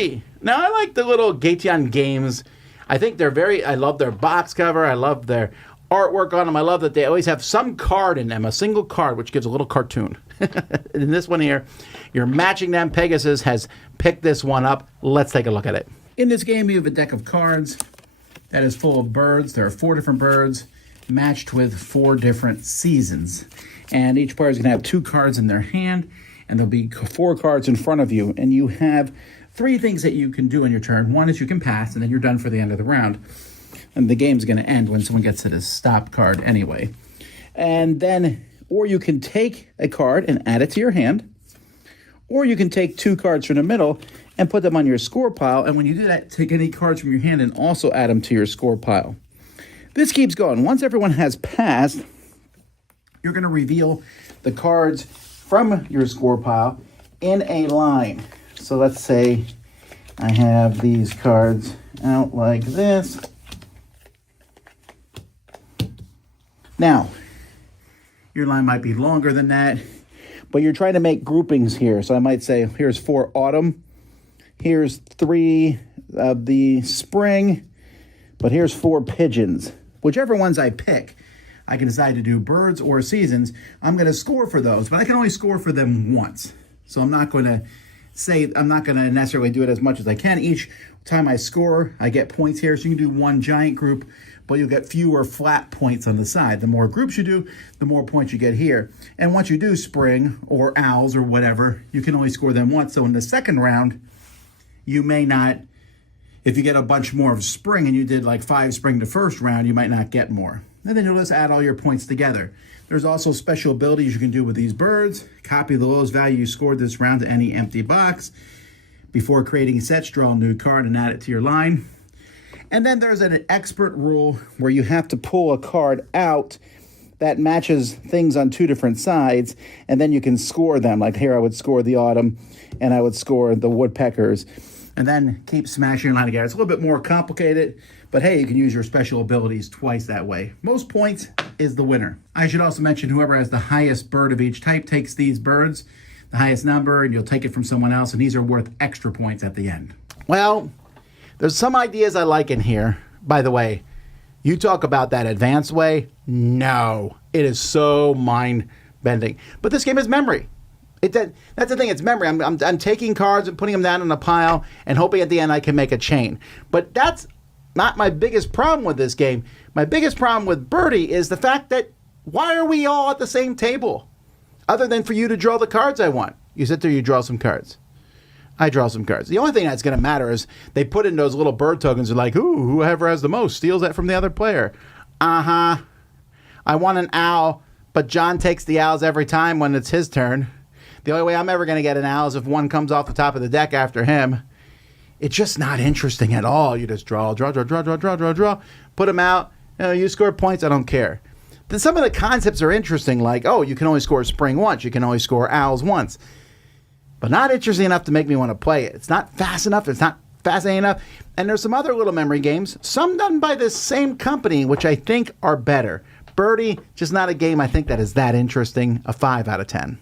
Birdie. Now, I like the little Gation games. I think I love their box cover. I love their artwork on them. I love that they always have some card in them, a single card, which gives a little cartoon. In this one here, you're matching them. Pegasus has picked this one up. Let's take a look at it. In this game, you have a deck of cards that is full of birds. There are 4 different birds matched with 4 different seasons. And each player is going to have 2 cards in their hand, and there'll be 4 cards in front of you. And you have 3 things that you can do in your turn. One is you can pass, and then you're done for the end of the round. And the game's going to end when someone gets to this stop card anyway. And then, or you can take a card and add it to your hand, or you can take 2 cards from the middle and put them on your score pile. And when you do that, take any cards from your hand and also add them to your score pile. This keeps going. Once everyone has passed, you're going to reveal the cards from your score pile in a line. So let's say I have these cards out like this. Now, your line might be longer than that, but you're trying to make groupings here. So I might say, here's 4 autumn, here's 3 of the spring, but here's 4 pigeons. Whichever ones I pick, I can decide to do birds or seasons. I'm going to score for those, but I can only score for them once. So I'm not going to necessarily do it as much as I can. Each time I score, I get points here. So you can do one giant group, but you'll get fewer flat points on the side. The more groups you do, the more points you get here. And once you do spring or owls or whatever, you can only score them once. So in the second round, you may not, if you get a bunch more of spring and you did like 5 spring the first round, you might not get more. And then you'll just add all your points together. There's also special abilities you can do with these birds. Copy the lowest value you scored this round to any empty box. Before creating sets, draw a new card and add it to your line. And then there's an expert rule where you have to pull a card out that matches things on 2 different sides, and then you can score them. Like here I would score the autumn, and I would score the woodpeckers, and then keep smashing your line together. It's a little bit more complicated, but hey, you can use your special abilities twice that way. Most points is the winner. I should also mention whoever has the highest bird of each type takes these birds, the highest number, and you'll take it from someone else, and these are worth extra points at the end. Well, there's some ideas I like in here. By the way, you talk about that advanced way. No, it is so mind-bending. But this game is memory. That's the thing, it's memory. I'm taking cards and putting them down in a pile and hoping at the end I can make a chain. But that's not my biggest problem with this game. My biggest problem with Birdie is the fact that why are we all at the same table? Other than for you to draw the cards I want. You sit there, you draw some cards. I draw some cards. The only thing that's going to matter is they put in those little bird tokens. They're like, ooh, whoever has the most steals that from the other player. I want an owl, but John takes the owls every time when it's his turn. The only way I'm ever going to get an owl is if one comes off the top of the deck after him. It's just not interesting at all. You just draw. Put them out. You score points. I don't care. Then some of the concepts are interesting, like, oh, you can only score spring once. You can only score owls once. But not interesting enough to make me want to play it. It's not fast enough. It's not fascinating enough. And there's some other little memory games, some done by this same company, which I think are better. Birdie, just not a game I think that is that interesting. A 5 out of 10.